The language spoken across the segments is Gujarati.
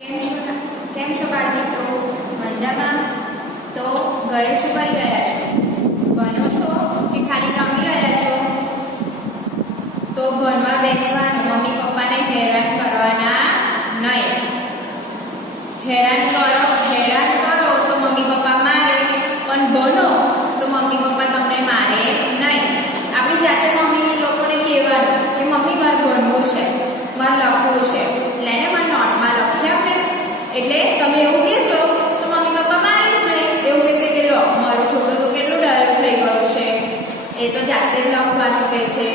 કેમ છો બાળમિત્રો? મજામાં? તો ઘરે શું કરી રહ્યા છો? ભણો છો કે ખાલી રમી રહ્યા છો? તો ભણવા બેસવાનું, મમ્મી પપ્પાને હેરાન કરવાના નહીં. હેરાન કરો તો મમ્મી પપ્પા મારે, પણ ભણો તો મમ્મી પપ્પા તમને મારે નહીં. આપણી જાતે મમ્મી લોકોને કહેવાનું કે મમ્મી મારે ભણવું છે, મારે લખવું છે, લઈને મારે નોટમાં લખી આપે. એટલે તમે એવું કહેશો તો મમ્મી પપ્પા મારે જ નહીં. એવું કહેશે કે લો મારું છોકરું તો કેટલું ડાયો થઈ ગયું છે, એ તો જાતે જ લખવાનું કહે છે,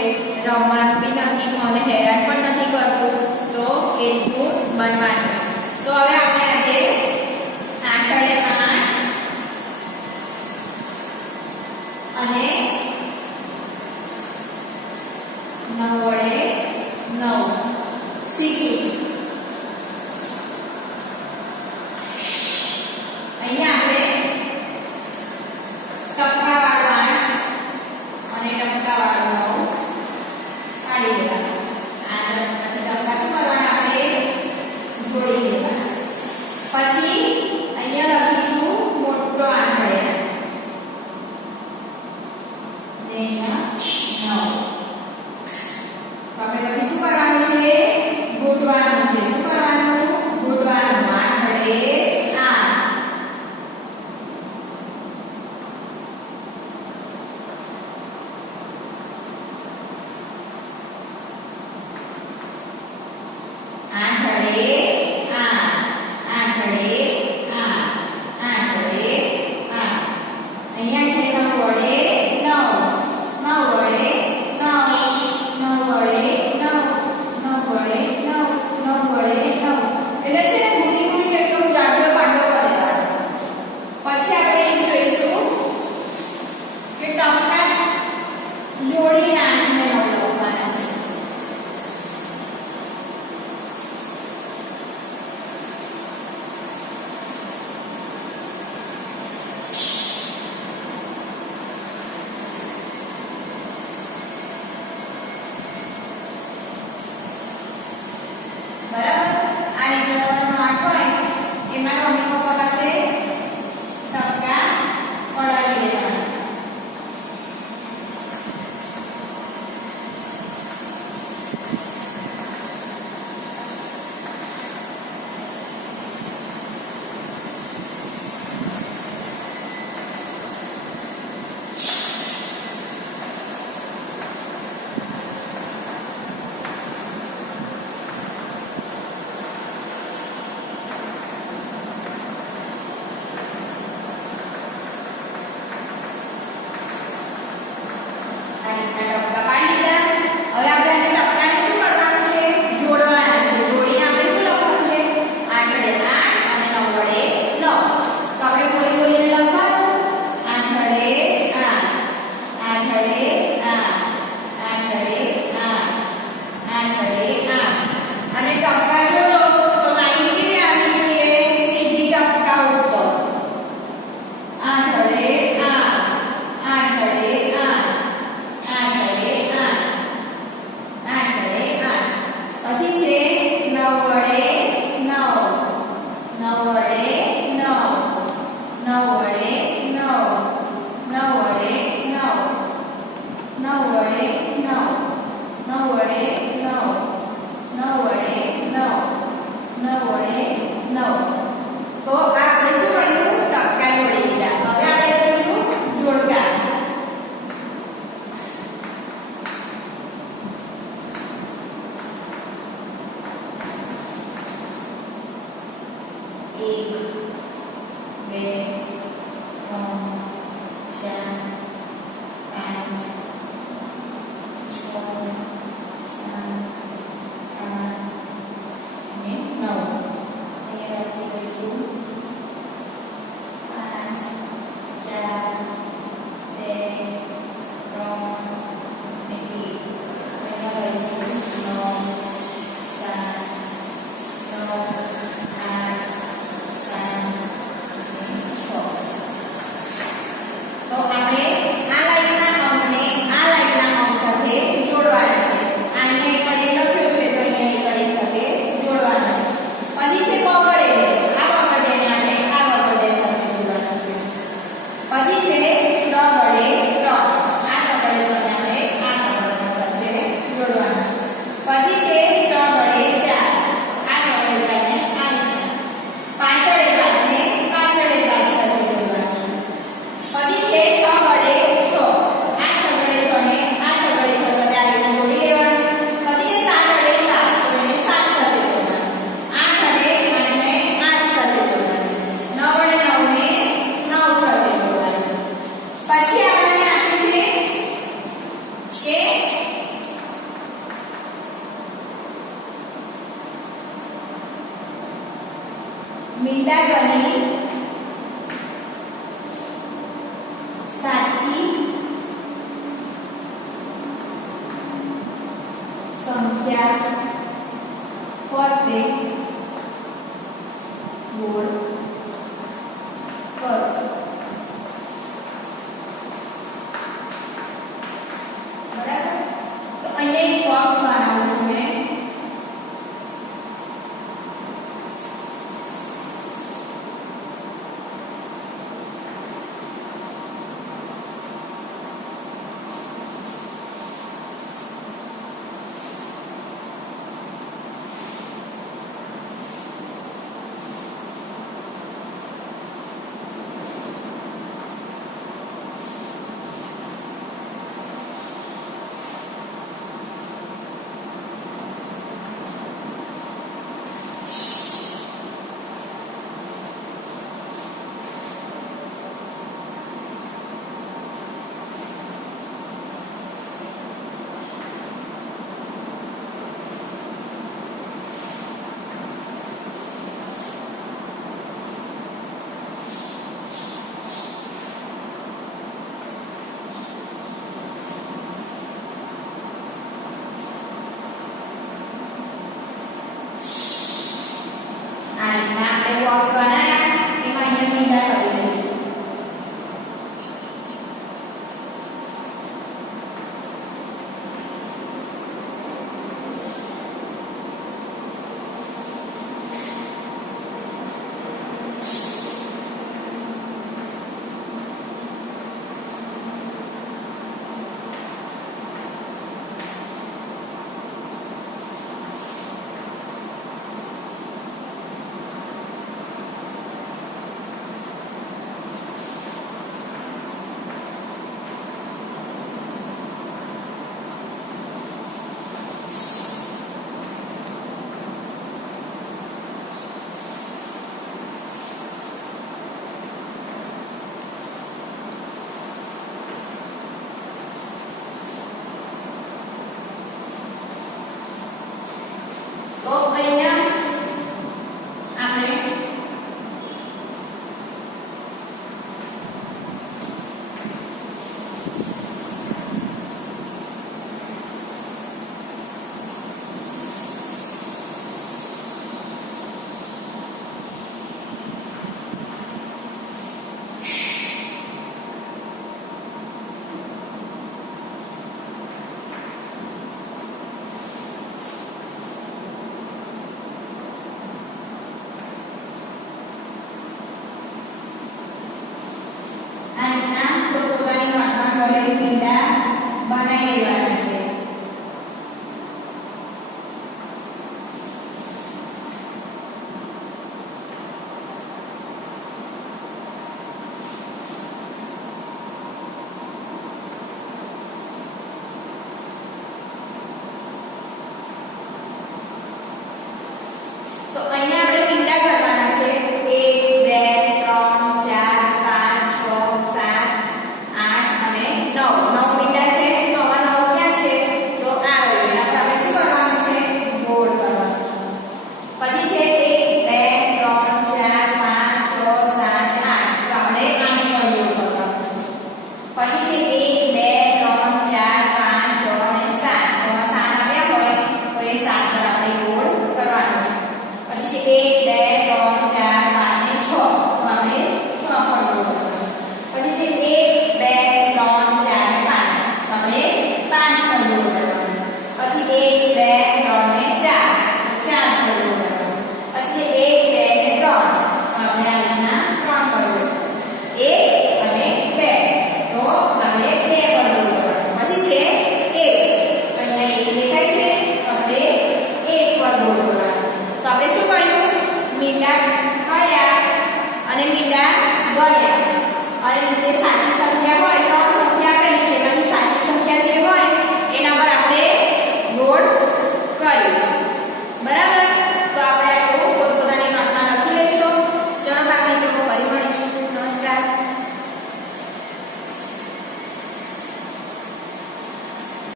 રમવાનું બી નથી, મને હેરાન પણ નથી કરતું. તો એ રીતનું બનવાનું. તો હવે આપણે આજે 8 વડે 8 અને 9 વડે 9 શીખીશું. અહીંયા આપણે ટપકાવાળો 8 અને ટપકાવાળો 9 કાઢી દેવાના. આ પછી ટપકા શું કરવાના? આપણે જોડી દેવાના. પછી અહીંયા લખીશું મોટો 8 વડે ને અહીંયા 9. આપણે પછી શું કરવાનું છે? ગોઠવાનું છે. શું કરવાનું? ગોઠવાનું. 8 વડે 8. તો આપણે મીંડાગણની સાચી સંખ્યા ફરતે ગોળ કરો. બરાબર? તો અહીંયા એક બોક્સ બનાવું છું મેં. આ રીતના આપણે બોક્સ